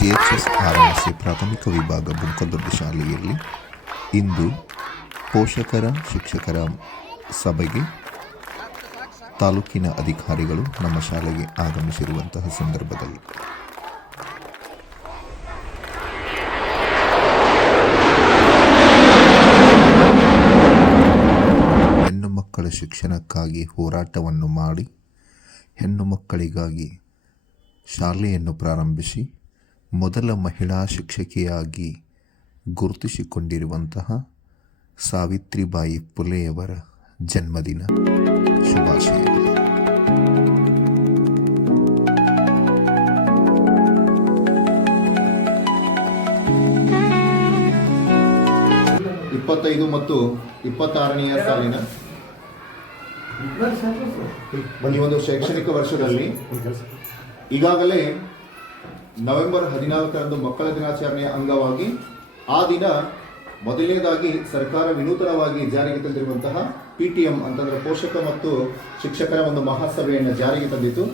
JHS RMC ಪ್ರಾಥಮಿಕ ವಿಭಾಗ ಬುಂಕದೊಡ್ಡ ಶಾಲೆಯಲ್ಲಿ ಇಂದು ಪೋಷಕರ ಶಿಕ್ಷಕರ ಸಭೆಗೆ ತಾಲೂಕಿನ ಅಧಿಕಾರಿಗಳು ನಮ್ಮ ಶಾಲೆಗೆ ಆಗಮಿಸಿರುವಂತಹ ಸಂದರ್ಭದಲ್ಲಿ ಹೆಣ್ಣು ಮಕ್ಕಳ ಶಿಕ್ಷಣಕ್ಕಾಗಿ ಹೋರಾಟವನ್ನು ಮಾಡಿ ಹೆಣ್ಣು ಮಕ್ಕಳಿಗಾಗಿ ಶಾಲೆಯನ್ನು ಪ್ರಾರಂಭಿಸಿ ಮೊದಲ ಮಹಿಳಾ ಶಿಕ್ಷಕಿಯಾಗಿ ಗುರುತಿಸಿಕೊಂಡಿರುವಂತಹ ಸಾವಿತ್ರಿಬಾಯಿ ಪುಲೆಯವರ ಜನ್ಮದಿನ ಶುಭಾಶಯಗಳು. ಇಪ್ಪತ್ತೈದು ಮತ್ತು 26ನೇ ಸಾಲಿನ ಈ ಒಂದು ಶೈಕ್ಷಣಿಕ ವರ್ಷದಲ್ಲಿ ಈಗಾಗಲೇ ನವೆಂಬರ್ 14ರಂದು ಮಕ್ಕಳ ದಿನಾಚರಣೆಯ ಅಂಗವಾಗಿ ಆ ದಿನ ಮೊದಲನೇದಾಗಿ ಸರ್ಕಾರ ವಿನೂತನವಾಗಿ ಜಾರಿಗೆ ತಂದಿರುವಂತಹ PTM ಅಂತಂದರೆ ಪೋಷಕ ಮತ್ತು ಶಿಕ್ಷಕರ ಒಂದು ಮಹಾಸಭೆಯನ್ನು ಜಾರಿಗೆ ತಂದಿತ್ತು.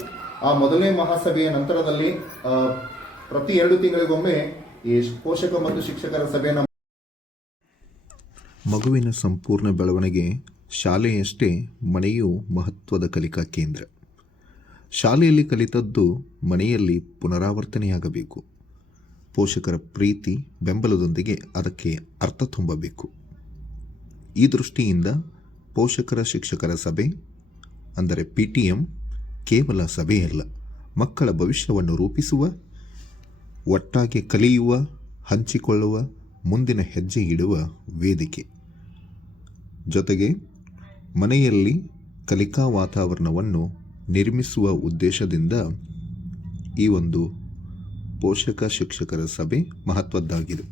ಆ ಮೊದಲನೇ ಮಹಾಸಭೆಯ ನಂತರದಲ್ಲಿ ಪ್ರತಿ 2 ತಿಂಗಳಿಗೊಮ್ಮೆ ಈ ಪೋಷಕ ಮತ್ತು ಶಿಕ್ಷಕರ ಸಭೆಯನ್ನು ಮಗುವಿನ ಸಂಪೂರ್ಣ ಬೆಳವಣಿಗೆ ಶಾಲೆಯಷ್ಟೇ ಮನೆಯೂ ಮಹತ್ವದ ಕಲಿಕಾ ಕೇಂದ್ರ. ಶಾಲೆಯಲ್ಲಿ ಕಲಿತದ್ದು ಮನೆಯಲ್ಲಿ ಪುನರಾವರ್ತನೆಯಾಗಬೇಕು. ಪೋಷಕರ ಪ್ರೀತಿ ಬೆಂಬಲದೊಂದಿಗೆ ಅದಕ್ಕೆ ಅರ್ಥ ತುಂಬಬೇಕು. ಈ ದೃಷ್ಟಿಯಿಂದ ಪೋಷಕರ ಶಿಕ್ಷಕರ ಸಭೆ ಅಂದರೆ PTM ಕೇವಲ ಸಭೆಯಲ್ಲ, ಮಕ್ಕಳ ಭವಿಷ್ಯವನ್ನು ರೂಪಿಸುವ, ಒಟ್ಟಾಗಿ ಕಲಿಯುವ, ಹಂಚಿಕೊಳ್ಳುವ, ಮುಂದಿನ ಹೆಜ್ಜೆ ಇಡುವ ವೇದಿಕೆ. ಜೊತೆಗೆ ಮನೆಯಲ್ಲಿ ಕಲಿಕಾ ವಾತಾವರಣವನ್ನು ನಿರ್ಮಿಸುವ ಉದ್ದೇಶದಿಂದ ಈ ಒಂದು ಪೋಷಕ ಶಿಕ್ಷಕರ ಸಭೆ ಮಹತ್ವದ್ದಾಗಿದೆ.